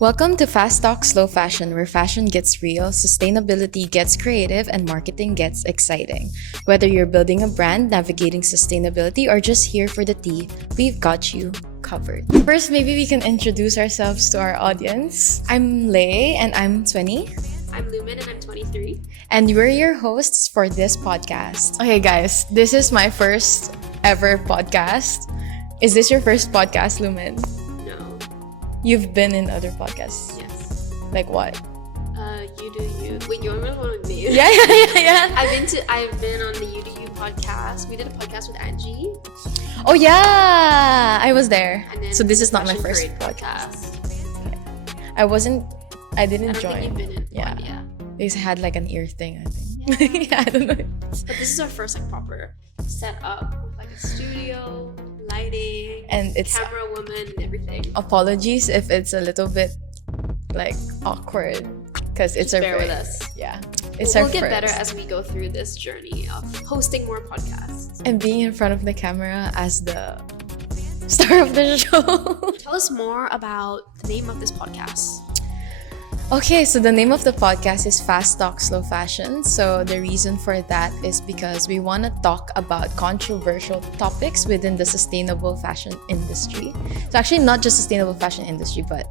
Welcome to Fast Talk Slow Fashion, where fashion gets real, sustainability gets creative, and marketing gets exciting. Whether you're building a brand, navigating sustainability, or just here for the tea, we've got you covered. First, maybe we can introduce ourselves to our audience. I'm Lei, and I'm 20. I'm Lumen, and I'm 23. And we're your hosts for this podcast. Okay, guys, this is my first ever podcast. Is this your first podcast, Lumen? No. You've been in other podcasts? Yes. Like what? You Do You. Wait, you remember one with me? Yeah. I've been on the You Do You podcast. We did a podcast with Angie. Oh yeah, I was there. And then So this is not my Fashion first Parade podcast. podcast. I didn't I don't join. think you've been in Yeah. one, yeah. They had like an ear thing, I think. Yeah, I don't know. But this is our first proper setup with a studio, lighting, And it's camera woman, and everything. apologies if it's a little bit awkward because it's our Bear with first. us. Yeah, it's We'll our get first. better as we go through this journey of hosting more podcasts. And being in front of the camera as the star of the show. Tell us more about the name of this podcast. Okay, so the name of the podcast is Fast Talk Slow Fashion. So the reason for that is because we want to talk about controversial topics within the sustainable fashion industry. So actually not just sustainable fashion industry, but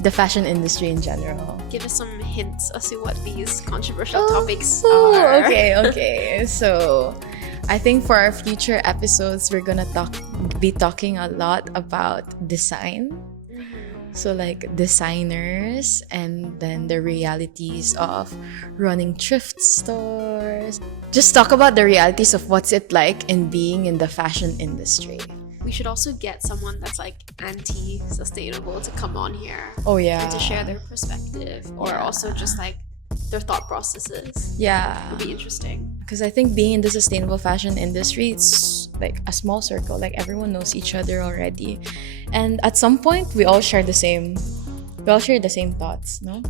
the fashion industry in general. Give us some hints as to what these controversial Oh, topics are. Okay. So I think for our future episodes, we're gonna be talking a lot about design. So designers, and then the realities of running thrift stores. Just talk about the realities of what's it like in being in the fashion industry. We should also get someone that's anti-sustainable to come on here Oh yeah. and to share their perspective, or Yeah. also just their thought processes. Yeah. Would be interesting. Because I think being in the sustainable fashion industry, it's like a small circle. Like everyone knows each other already. And at some point, we all share the same thoughts, no?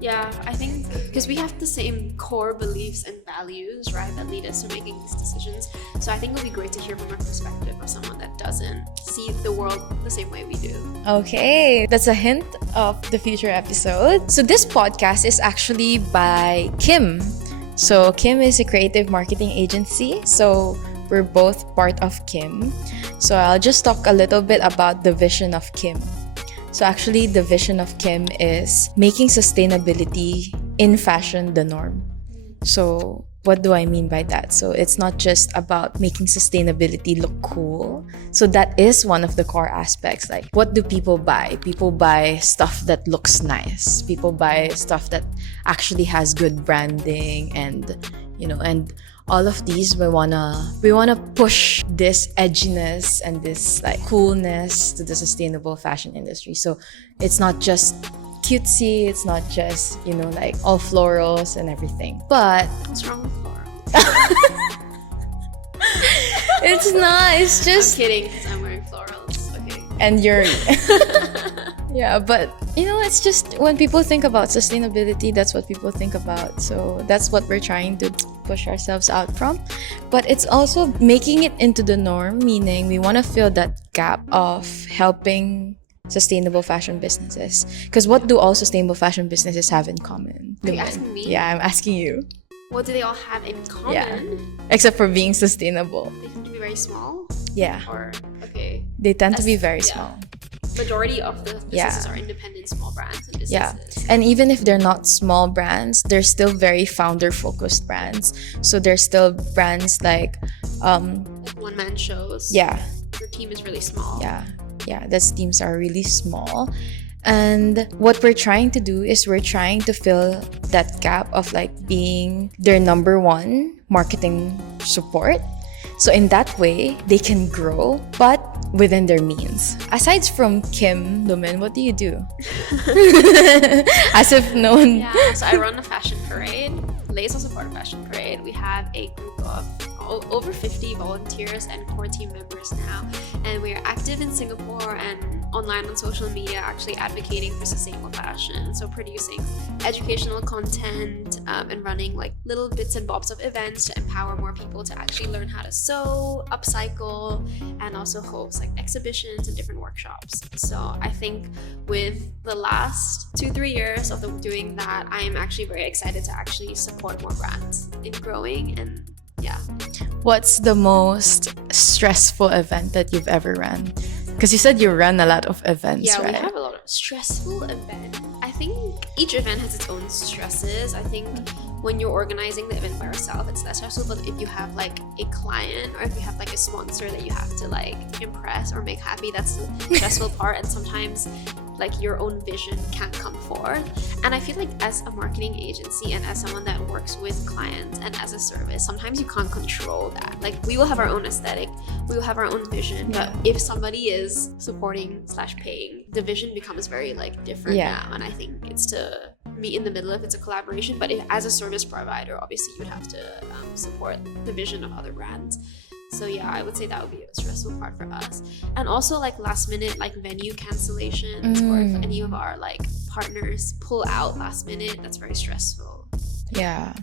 Yeah, I think because we have the same core beliefs and values, right, that lead us to making these decisions. So I think it would be great to hear from a perspective of someone that doesn't see the world the same way we do. Okay, that's a hint of the future episode. So this podcast is actually by Kim. So Kim is a creative marketing agency. So we're both part of Kim. So I'll just talk a little bit about the vision of Kim. So actually, the vision of Kim is making sustainability in fashion the norm. So what do I mean by that? So it's not just about making sustainability look cool. So that is one of the core aspects. Like, what do people buy? People buy stuff that looks nice. People buy stuff that actually has good branding, and all of these, we wanna push this edginess and this coolness to the sustainable fashion industry. So it's not just cutesy, it's not just all florals and everything. But What's wrong with florals? it's not. It's just I'm kidding, because I'm wearing florals. Okay. and you're yeah, but it's just when people think about sustainability, that's what people think about. So that's what we're trying to push ourselves out from. But it's also making it into the norm, meaning we want to fill that gap of helping sustainable fashion businesses. Because what do all sustainable fashion businesses have in common? Are you Lumen? asking me? Yeah, I'm asking you. What do they all have in common? Yeah. Except for being sustainable. They tend to be very small? Yeah. Or, okay. They tend to be As- very yeah. small. Majority of the businesses Yeah. are independent small brands and businesses. Yeah. And even if they're not small brands, they're still very founder focused brands. So they're still brands like one-man shows. yeah, Your team is really small. yeah, those teams are really small. And what we're trying to do is we're trying to fill that gap of being their number one marketing support. So in that way, they can grow, but within their means. Aside from Kim, Lumen, what do you do? As if no one... Yeah, so I run a fashion parade. Lei is also part of fashion parade. We have a group of over 50 volunteers and core team members now. And we are active in Singapore and online on social media actually advocating for sustainable fashion. So producing educational content and running like little bits and bobs of events to empower more people to actually learn how to sew, upcycle, and also host like exhibitions and different workshops. So I think with the last 2-3 years of doing that, I am actually very excited to actually support more brands in growing. And yeah. What's the most stressful event that you've ever run? Because you said you run a lot of events, yeah, right? We have a lot of stressful events. I think each event has its own stresses. I think when you're organizing the event by yourself, it's less stressful. But if you have like a client or if you have like a sponsor that you have to like impress or make happy, that's the stressful part. And sometimes like your own vision can't come forth. And I feel like as a marketing agency and as someone that works with clients and as a service, sometimes you can't control that. Like we will have our own aesthetic, we will have our own vision, but if somebody is supporting / paying, the vision becomes very like different now. And I think it's to meet in the middle if it's a collaboration. But if, as a service provider, obviously you would have to support the vision of other brands. So yeah, I would say that would be a stressful part for us. And also like last minute like venue cancellations or if any of our like partners pull out last minute, that's very stressful. Yeah.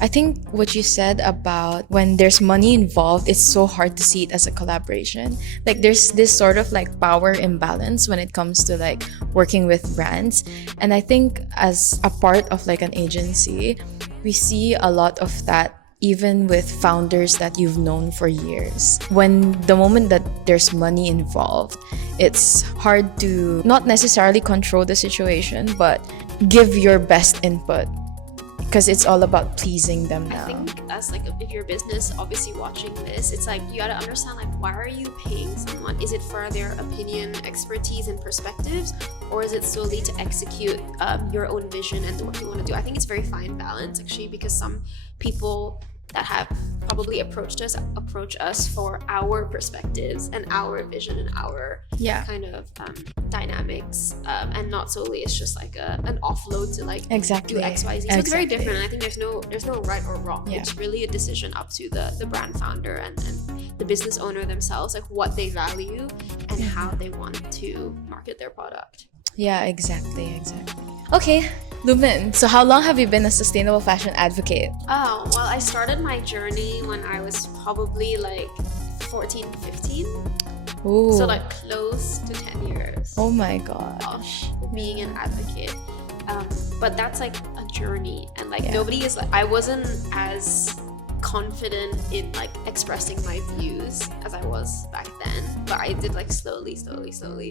I think what you said about when there's money involved, it's so hard to see it as a collaboration. Like there's this sort of like power imbalance when it comes to like working with brands. And I think as a part of like an agency, we see a lot of that even with founders that you've known for years. When the moment that there's money involved, it's hard to not necessarily control the situation, but give your best input because it's all about pleasing them now. I think as like if you're a business obviously watching this, it's like you gotta understand like why are you paying someone? Is it for their opinion, expertise, and perspectives, or is it solely to execute your own vision and what you want to do? I think it's very fine balance actually, because some people that have probably approach us for our perspectives and our vision and our kind of dynamics, and not solely it's just like an offload to like do XYZ. So it's very different, and I think there's no right or wrong. It's really a decision up to the brand founder and the business owner themselves, like what they value and how they want to market their product. Yeah, exactly. Okay, Lumen, so how long have you been a sustainable fashion advocate? Oh, well, I started my journey when I was probably like 14, 15. Ooh. So like close to 10 years. Oh my gosh. Of being an advocate. But that's like a journey, and like nobody is like, I wasn't as confident in like expressing my views as I was back then, but I did like slowly.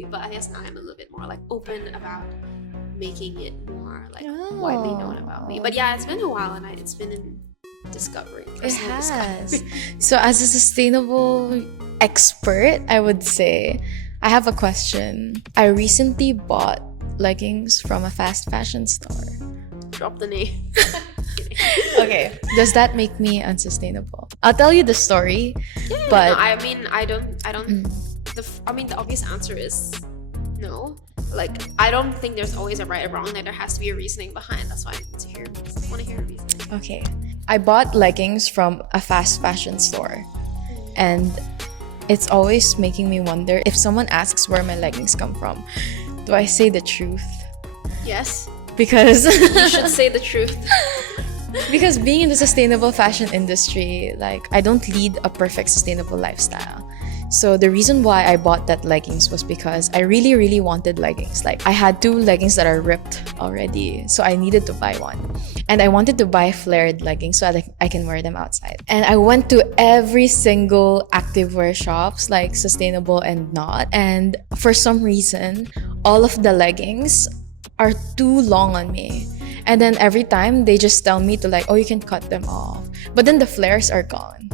But I guess now I'm a little bit more like open about making it more like widely known about me. But yeah, it's been a while, and it's been in discovery. It has. So as a sustainable expert, I would say I have a question. I recently bought leggings from a fast fashion store. Drop the name. Okay, does that make me unsustainable? I'll tell you the story. But no, I mean, I don't. The obvious answer is no. Like, I don't think there's always a right or wrong. Like, there has to be a reasoning behind. That's why I want to hear a reasoning. Okay, I bought leggings from a fast fashion store, and it's always making me wonder if someone asks where my leggings come from, do I say the truth? Yes. Because you should say the truth. Because being in the sustainable fashion industry, like, I don't lead a perfect sustainable lifestyle. So the reason why I bought that leggings was because I really wanted leggings. Like, I had 2 leggings that are ripped already, so I needed to buy one. And I wanted to buy flared leggings so that I can wear them outside. And I went to every single activewear shops, like sustainable and not. And for some reason, all of the leggings are too long on me. And then every time they just tell me to like, oh, you can cut them off. But then the flares are gone.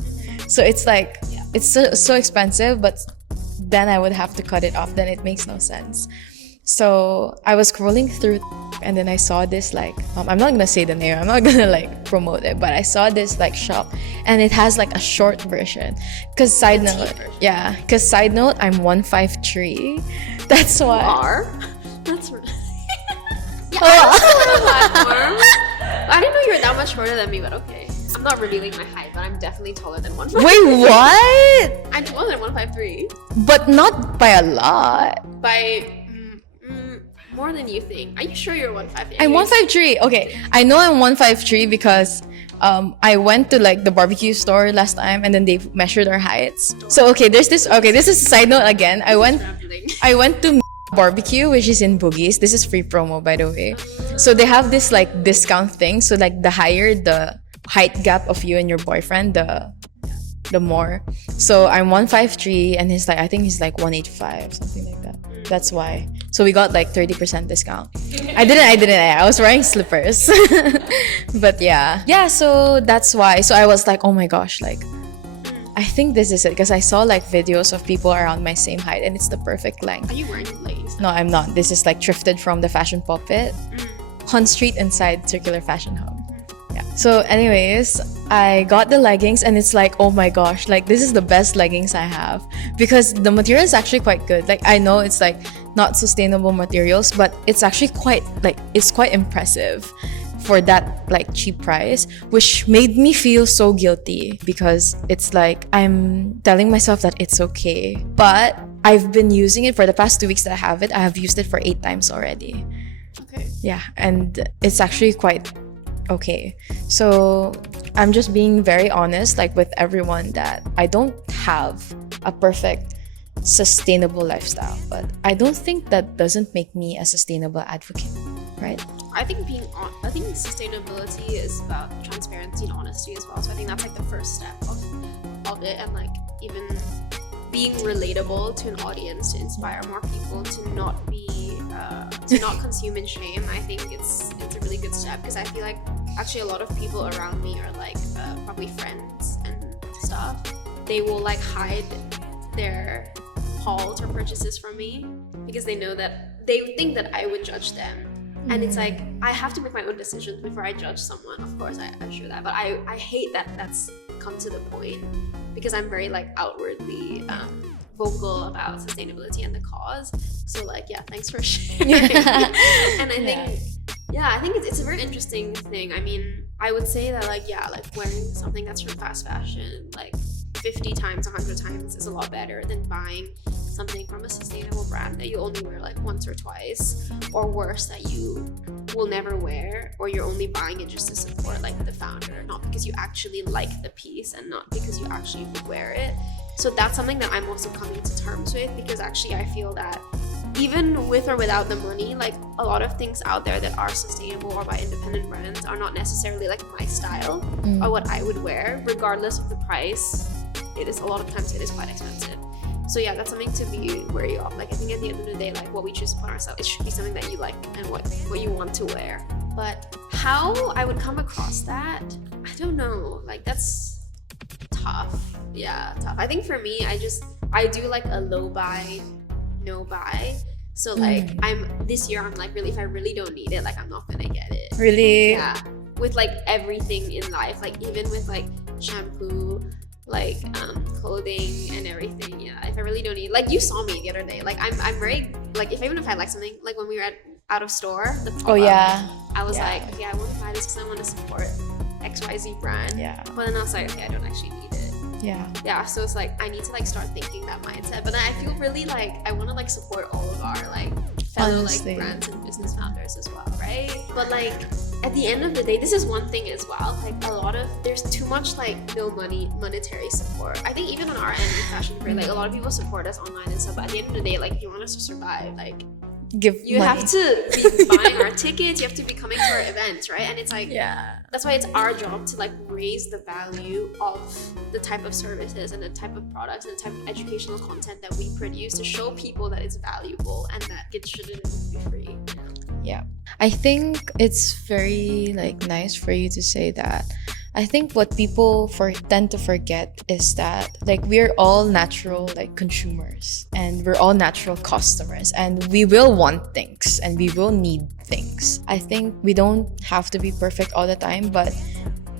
So it's like, it's so expensive, but then I would have to cut it off. Then it makes no sense. So I was scrolling through and then I saw this like, I'm not gonna say the name, I'm not gonna like promote it, but I saw this like shop and it has like a short version. Cause side note, I'm 153. That's why. You are? That's right. Yeah, I didn't know you were that much shorter than me, but okay. I'm not revealing my height, but I'm definitely taller than 153. Wait, what? I'm taller than 153. But not by a lot. By more than you think. Are you sure you're 153? I'm 153. Okay, I know I'm 153 because I went to like the barbecue store last time and then they measured our heights. So okay, this is a side note again. I went to barbecue, which is in Boogies. This is free promo, by the way. So they have this like discount thing. So like the higher the height gap of you and your boyfriend, the more. So I'm 153 and I think he's like 185, something like that. That's why. So we got like 30% discount. I didn't. I was wearing slippers. But yeah. So that's why. So I was like, oh my gosh, like I think this is it because I saw like videos of people around my same height and it's the perfect length. Are you wearing lace? No, I'm not. This is like thrifted from the Fashion Pulpit, Hunt Street inside Circular Fashion Hub. Yeah. So anyways, I got the leggings and it's like, oh my gosh, like this is the best leggings I have because the material is actually quite good. Like I know it's like not sustainable materials, but it's actually quite impressive for that like cheap price, which made me feel so guilty because it's like I'm telling myself that it's okay. But I've been using it for the past 2 weeks that I have it. I have used it for 8 times already. Okay. Yeah, and it's actually quite okay. So I'm just being very honest like with everyone that I don't have a perfect sustainable lifestyle, but I don't think that doesn't make me a sustainable advocate, right? I think sustainability is about transparency and honesty as well. So I think that's like the first step of it, and like even being relatable to an audience to inspire more people to not consume in shame. I think it's a really good step because I feel like actually a lot of people around me are like probably friends and stuff. They will like hide their hauls or purchases from me because they think that I would judge them. And it's like I have to make my own decisions before I judge someone. Of course, I'm sure that, but I hate that that's come to the point because I'm very like outwardly vocal about sustainability and the cause. So like, yeah, thanks for sharing. And I think it's a very interesting thing. I mean, I would say that like wearing something that's from fast fashion like 50 times, 100 times is a lot better than buying something from a sustainable brand that you only wear like once or twice, or worse, that you will never wear, or you're only buying it just to support like the founder, not because you actually like the piece and not because you actually would wear it. So that's something that I'm also coming to terms with, because actually I feel that even with or without the money, like a lot of things out there that are sustainable or by independent brands are not necessarily like my style or what I would wear, regardless of the price. A lot of times it is quite expensive. So yeah, that's something to be wary of. Like I think at the end of the day, like what we choose to put on ourselves, it should be something that you like and what you want to wear. But how I would come across that, I don't know. Like that's tough. Yeah, tough. I think for me, I do like a low buy, no buy. So like this year I'm like, really, if I really don't need it, like I'm not gonna get it. Really? Yeah. With like everything in life, like even with like shampoo, like clothing and everything. Yeah, if I really don't need, like you saw me the other day, like I'm very like, even if I like something, like when we were out of store, the pop-up, I was like, okay, I want to buy this because I want to support XYZ brand. Yeah. But then I was like, okay, I don't actually need it. Yeah, so it's like I need to like start thinking that mindset. But then I feel really like I want to like support all of our like fellow like brands and business founders as well, right? But like at the end of the day, this is one thing as well, like there's too much like monetary support. I think even on our end in fashion career, like a lot of people support us online and stuff, but at the end of the day, like if you want us to survive, like you money. Have to be buying our tickets, you have to be coming to our events, right? And it's like, that's why it's our job to like raise the value of the type of services and the type of products and the type of educational content that we produce to show people that it's valuable and that it shouldn't be free. Yeah, I think it's very like nice for you to say that. I think what people tend to forget is that like we're all natural like consumers and we're all natural customers, and we will want things and we will need things. I think we don't have to be perfect all the time, but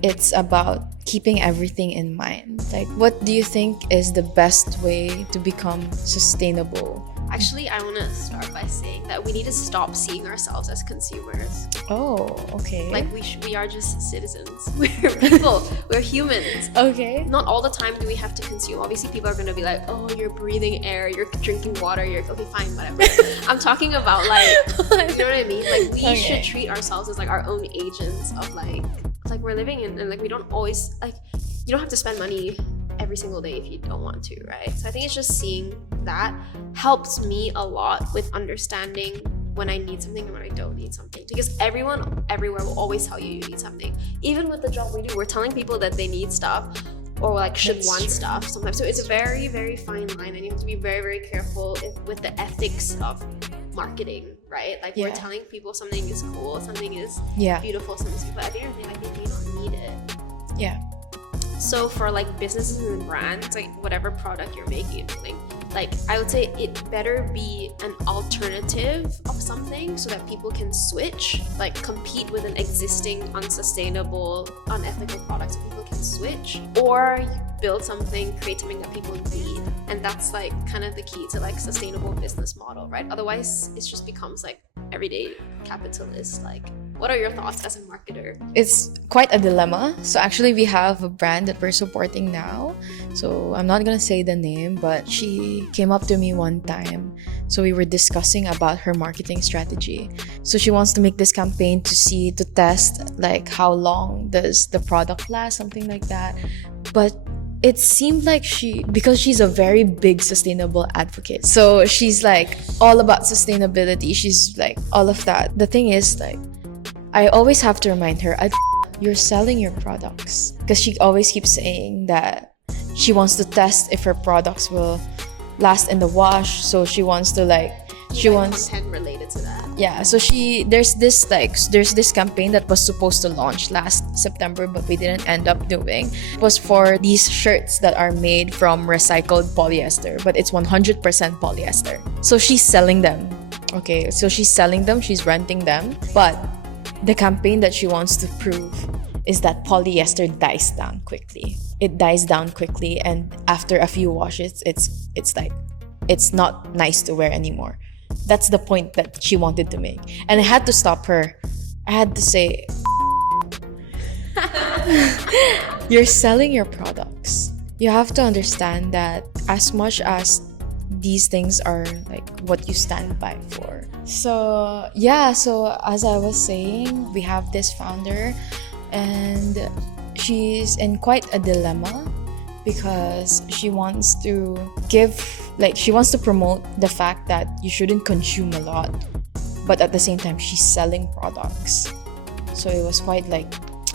it's about keeping everything in mind. Like, what do you think is the best way to become sustainable Actually, I want to start by saying that we need to stop seeing ourselves as consumers. Oh, okay. Like we are just citizens. We're people. We're humans. okay. Not all the time do we have to consume. Obviously, people are gonna be like, "Oh, you're breathing air. You're drinking water. You're okay, fine, whatever." I'm talking about like, you know what I mean? Like we should treat ourselves as like our own agents of like we're living in, and like we don't always like. You don't have to spend money every single day if you don't want to, right? So I think it's just seeing that helps me a lot with understanding when I need something and when I don't need something, because everyone everywhere will always tell you need something. Even with the job we do, we're telling people that they need stuff or like should want stuff sometimes. So it's a very, very fine line, and you have to be very, very careful with the ethics of marketing, right? Like we're telling people something is cool, something is beautiful, something is, but at the end of the day, like they may not need it. Yeah. So for like businesses and brands, like whatever product you're making, like I would say it better be an alternative of something so that people can switch, like compete with an existing unsustainable, unethical product so people can switch, or build something, create something that people need. And that's like kind of the key to like sustainable business model, right? Otherwise it just becomes like everyday capitalist. Like, what are your thoughts as a marketer? It's quite a dilemma. So actually we have a brand that we're supporting now. So I'm not gonna say the name, but she came up to me one time. So we were discussing about her marketing strategy. So she wants to make this campaign to test like how long does the product last, something like that. But it seemed like because she's a very big sustainable advocate. So she's like all about sustainability. She's like all of that. The thing is, like, I always have to remind her, you're selling your products. Because she always keeps saying that she wants to test if her products will last in the wash. So she wants to wants content related to that. Yeah, so there's this campaign that was supposed to launch last September, but we didn't end up doing. It was for these shirts that are made from recycled polyester, but it's 100% polyester. So she's selling them. Okay, so she's selling them, she's renting them, but the campaign that she wants to prove is that polyester dies down quickly. It dies down quickly, and after a few washes, it's like it's not nice to wear anymore. That's the point that she wanted to make. And I had to stop her. I had to say, you're selling your products. You have to understand that as much as these things are like what you stand by for. So as I was saying, we have this founder and she's in quite a dilemma because she wants to promote the fact that you shouldn't consume a lot, but at the same time she's selling products. So it was quite like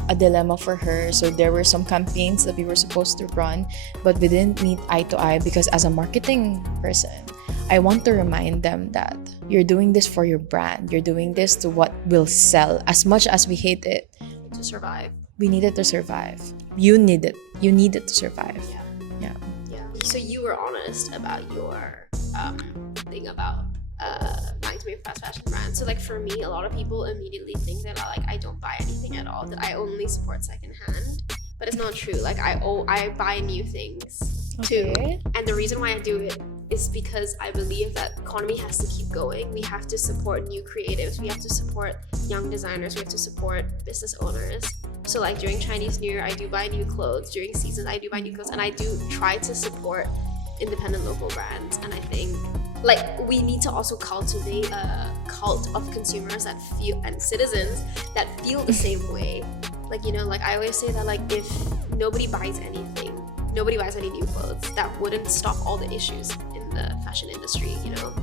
a dilemma for her. So there were some campaigns that we were supposed to run, but we didn't meet eye to eye because as a marketing person, I want to remind them that you're doing this for your brand. You're doing this to what will sell. As much as we hate it, to survive. We need it to survive. You need it. You need it to survive. Yeah. So you were honest about your thing about wanting to be a fast fashion brand. So like for me, a lot of people immediately think that I don't buy anything at all, that I only support secondhand. But it's not true. Like I buy new things too. And the reason why I do it is because I believe that the economy has to keep going. We have to support new creatives. We have to support young designers. We have to support business owners. So like during Chinese New Year, I do buy new clothes. During seasons, I do buy new clothes. And I do try to support independent local brands. And I think like we need to also cultivate a cult of consumers that feel, and citizens that feel the same way. Like, you know, like I always say that like if nobody buys anything, nobody buys any new clothes, that wouldn't stop all the issues in the fashion industry, you know?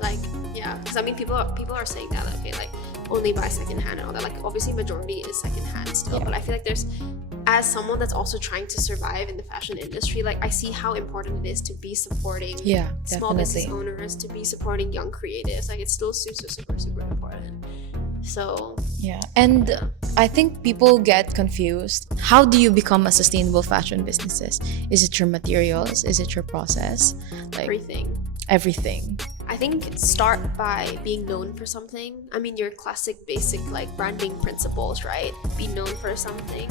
Like, yeah, because I mean, people are saying that, okay, like only buy secondhand and all that. Like, obviously, majority is secondhand still, but I feel like as someone that's also trying to survive in the fashion industry, like I see how important it is to be supporting small business owners, to be supporting young creatives. Like, it's still super, super, super important. So and I think people get confused. How do you become a sustainable fashion business? Is it your materials? Is it your process? Like everything. I think start by being known for something. I mean, your classic basic like branding principles, right? Be known for something.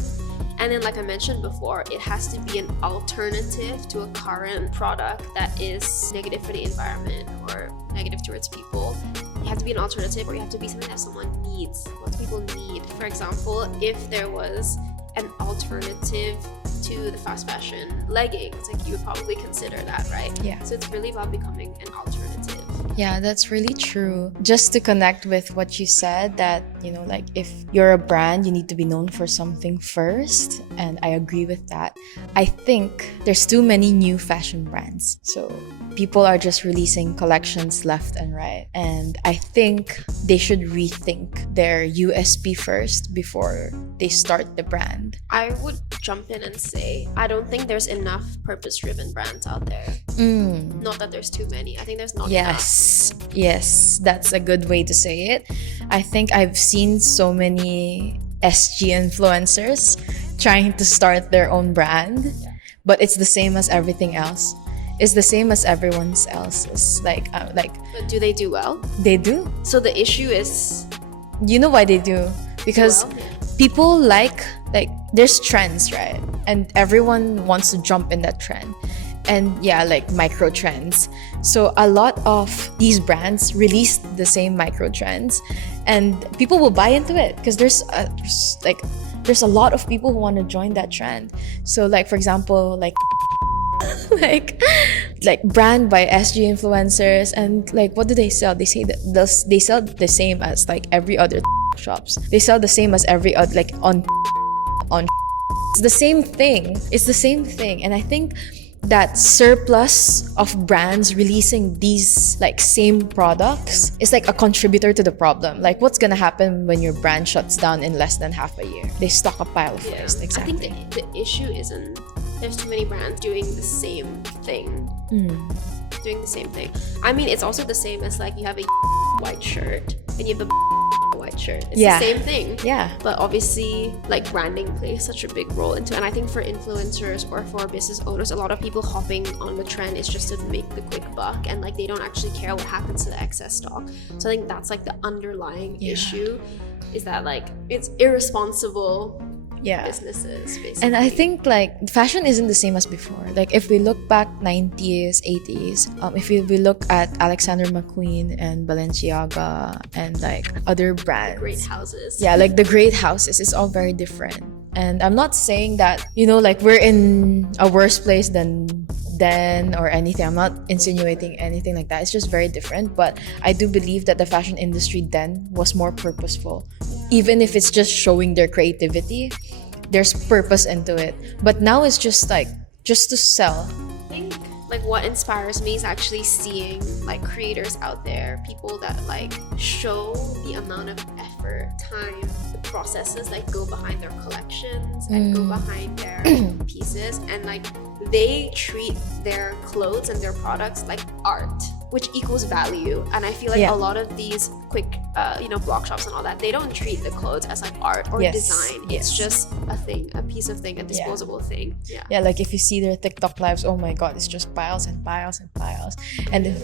And then, like I mentioned before, it has to be an alternative to a current product that is negative for the environment or negative towards people. You have to be an alternative, or you have to be something that someone needs, what people need. For example, if there was an alternative to the fast fashion leggings, like you would probably consider that, right? Yeah. So it's really about becoming an alternative. Yeah, that's really true. Just to connect with what you said, that, you know, like if you're a brand, you need to be known for something first. And I agree with that. I think there's too many new fashion brands. So people are just releasing collections left and right. And I think they should rethink their USP first before they start the brand. I would jump in and say, I don't think there's enough purpose-driven brands out there. Not that there's too many. I think there's not enough. Yes, that's a good way to say it. I think I've seen so many SG influencers trying to start their own brand, but it's the same as everything else. It's the same as everyone else's. Like, But do they do well? they do. So the issue is You know why they do? Because well, people like there's trends, right? And everyone wants to jump in that trend. And yeah, like micro trends. So a lot of these brands release the same micro trends, and people will buy into it because there's a lot of people who want to join that trend. So like, for example, like like brand by SG influencers, and like what do they sell? They say that they sell the same as like every other shops. They sell the same as every other, like on it's the same thing. It's the same thing. And I think that surplus of brands releasing these like same products is like a contributor to the problem. Like, what's gonna happen when your brand shuts down in less than half a year? They stock a pile of waste. Exactly. I think the issue isn't there's too many brands doing the same thing. Doing the same thing. I mean, it's also the same as like you have a white shirt and you have a white shirt. It's the same thing. Yeah. But obviously, like branding plays such a big role into it. And I think for influencers or for business owners, a lot of people hopping on the trend is just to make the quick buck, and like they don't actually care what happens to the excess stock. So I think that's like the underlying issue, is that like it's irresponsible businesses basically. And I think like fashion isn't the same as before. Like if we look back 90s, 80s, if we look at Alexander McQueen and Balenciaga and like other brands, great houses. Yeah, like the great houses, it's all very different. And I'm not saying that, you know, like we're in a worse place than then or anything. I'm not insinuating anything like that. It's just very different. But I do believe that the fashion industry then was more purposeful. Even if it's just showing their creativity, there's purpose into it. But now it's just like, just to sell. I think like what inspires me is actually seeing like creators out there, people that like show the amount of effort, time, the processes that go behind their collections and go behind their pieces, and like they treat their clothes and their products like art, which equals value. And I feel like a lot of these quick blog shops and all that, they don't treat the clothes as like art or design. It's just a thing, a piece of thing, a disposable thing. Yeah, like if you see their TikTok lives, oh my god, it's just piles and piles and piles. And then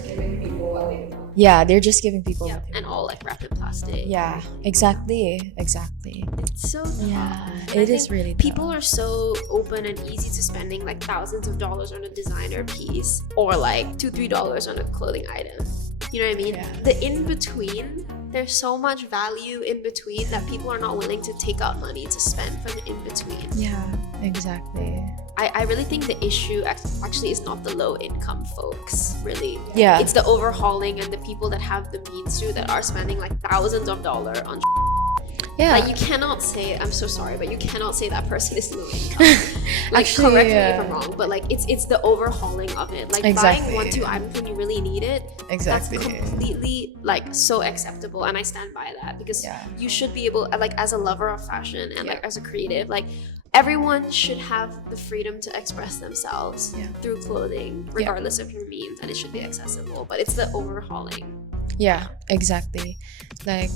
they're just giving people and all like wrapped in plastic. Yeah, exactly. It's so tough. It is really tough. People are so open and easy to spending like thousands of dollars on a designer piece or like $2-3 on a clothing item. You know what I mean? Yeah. The in-between, there's so much value in between that people are not willing to take out money to spend for the in-between. Yeah, exactly. I really think the issue actually is not the low-income folks, really. Yeah. It's the overhauling and the people that have the means to, that are spending like thousands of dollars on Like you cannot say, I'm so sorry, but you cannot say that person is low income. Like, actually, correct me if I'm wrong, but like it's the overhauling of it. Like buying 1-2 items when you really need it. Exactly. That's completely like so acceptable, and I stand by that, because you should be able, like as a lover of fashion and like as a creative, like everyone should have the freedom to express themselves through clothing, regardless of your means, and it should be accessible. But it's the overhauling. Yeah, exactly. Like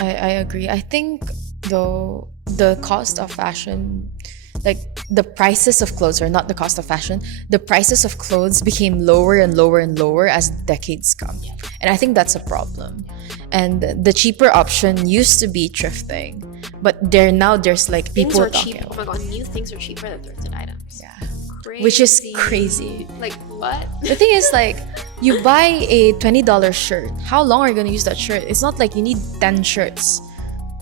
I agree. I think though the cost of fashion, like the prices of clothes, or not the cost of fashion, the prices of clothes became lower and lower and lower as decades come. And I think that's a problem. And the cheaper option used to be thrifting, But there's like Things people are cheap. talking Oh about. my god, new things are cheaper than thrifted items. Yeah. Crazy. Which is crazy. Like what? The thing is, like, you buy a $20 shirt. How long are you gonna use that shirt? It's not like you need 10 shirts,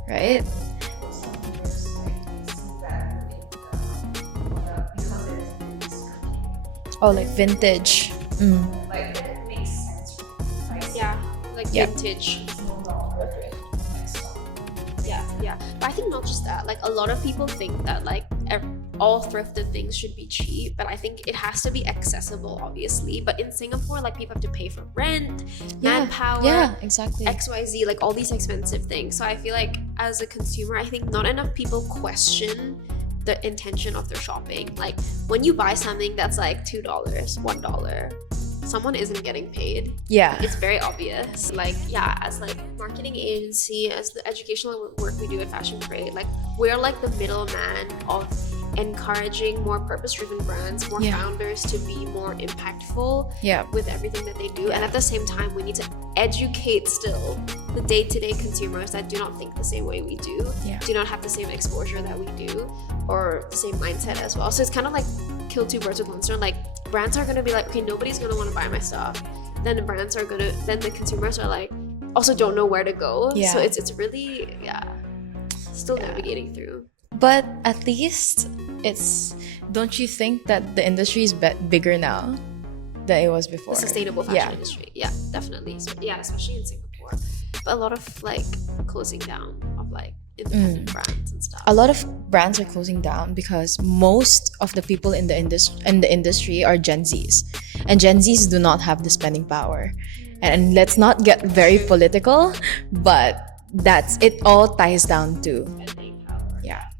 right? Oh, like vintage. Like it makes sense. Yeah, like Yep. vintage. Yeah. But I think not just that. Like a lot of people think that like all thrifted things should be cheap, but I think it has to be accessible, obviously. But in Singapore, like people have to pay for rent, manpower, Yeah, exactly. XYZ, like all these expensive things. So I feel like as a consumer, I think not enough people question the intention of their shopping. Like when you buy something that's like $2, $1, someone isn't getting paid. Yeah. It's very obvious. Like, yeah, as like marketing agency, as the educational work we do at Fashion Parade, like we're like the middleman of encouraging more purpose-driven brands, more Yeah. founders to be more impactful Yeah. with everything that they do. And at the same time, we need to educate still the day-to-day consumers that do not think the same way we do, Yeah. do not have the same exposure that we do, or the same mindset as well. So it's kind of like kill two birds with one stone. Like brands are gonna be like, okay, nobody's gonna want to buy my stuff. Then the consumers are like, also don't know where to go. Yeah. So it's really, still navigating through. But at least don't you think that the industry is bigger now than it was before? The sustainable fashion Yeah. industry. Yeah, definitely. So, yeah, especially in Singapore. But a lot of like closing down of like independent brands and stuff. A lot of brands are closing down because most of the people in the industry are Gen Zs, and Gen Zs do not have the spending power. And let's not get very political, but it all ties down to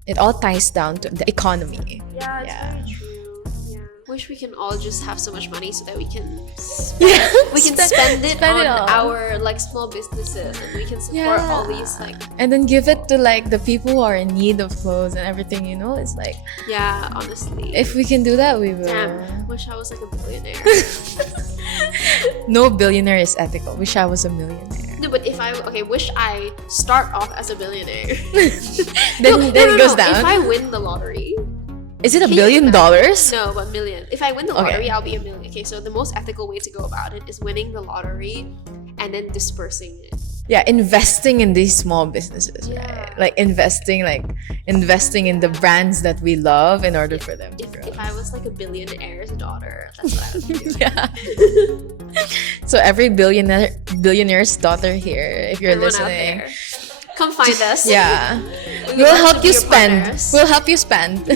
it all ties down to the economy. Yeah, it's Yeah. very true. Yeah. Wish we can all just have so much money so that we can Yeah, spend it spend it on all. our like small businesses, and we can support Yeah. all these like And then give it to like the people who are in need of clothes and everything. It's like honestly. if we can do that, we will. Damn, wish I was like a billionaire. No billionaire is ethical. Wish I was a millionaire. No, but wish I start off as a billionaire. Then it goes down. If I win the lottery, Is it $1 Can you billion? no, but million. If I win the Okay. lottery, I'll be a million. Okay, so the most ethical way to go about it is winning the lottery and then dispersing it. Yeah, investing in these small businesses, Yeah. right? Like investing in the brands that we love in order for them to grow. If I was like a billionaire's daughter, that's what I would be doing. Yeah. So every billionaire's daughter here, if you're Everyone out listening, there, come find us. yeah, We we'll would love help to you be your spend. partners. We'll help you spend.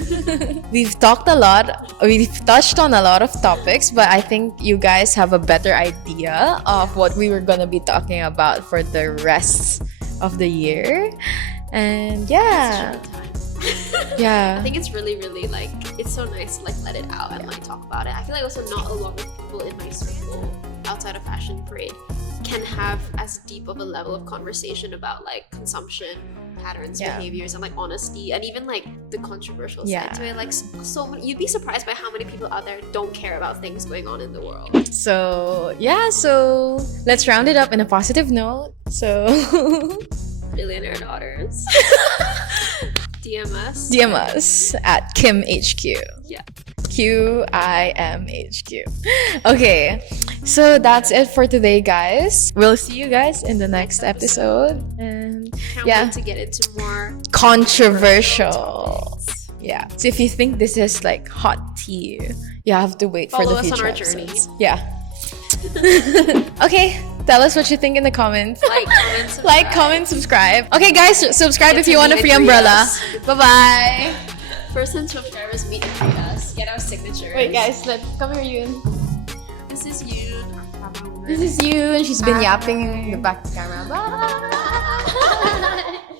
We've touched on a lot of topics, but I think you guys have a better idea of what we were gonna be talking about for the rest of the year. And yeah, I yeah, think it's really, really like it's so nice to like let it out and like talk about it. I feel like also not a lot of people in my circle outside of Fashion Parade can have as deep of a level of conversation about like consumption patterns, Yeah. behaviors, and like honesty, and even like the controversial Yeah. side to it. Like so many, you'd be surprised by how many people out there don't care about things going on in the world. So let's round it up in a positive note. So Billionaire daughters. DM us. DM us at KimHQ. Yeah. QIMHQ. Okay, so that's it for today, guys. We'll see you guys in the next episode. And Can't yeah, wait to get into more controversial. Yeah. So if you think this is like hot tea, you have to wait for Follow the us on future our journey. episodes. Yeah. Okay. Tell us what you think in the comments. like, comment, subscribe. Like, comment, subscribe. Okay, guys, subscribe Get if to you want a meet free and greet umbrella. us. Bye bye. First and subscribers meet and greet us. Get our signatures. Wait, guys, come here, Yoon. This is you. This is Yoon. She's been Hi. yapping in the back of the camera. Bye.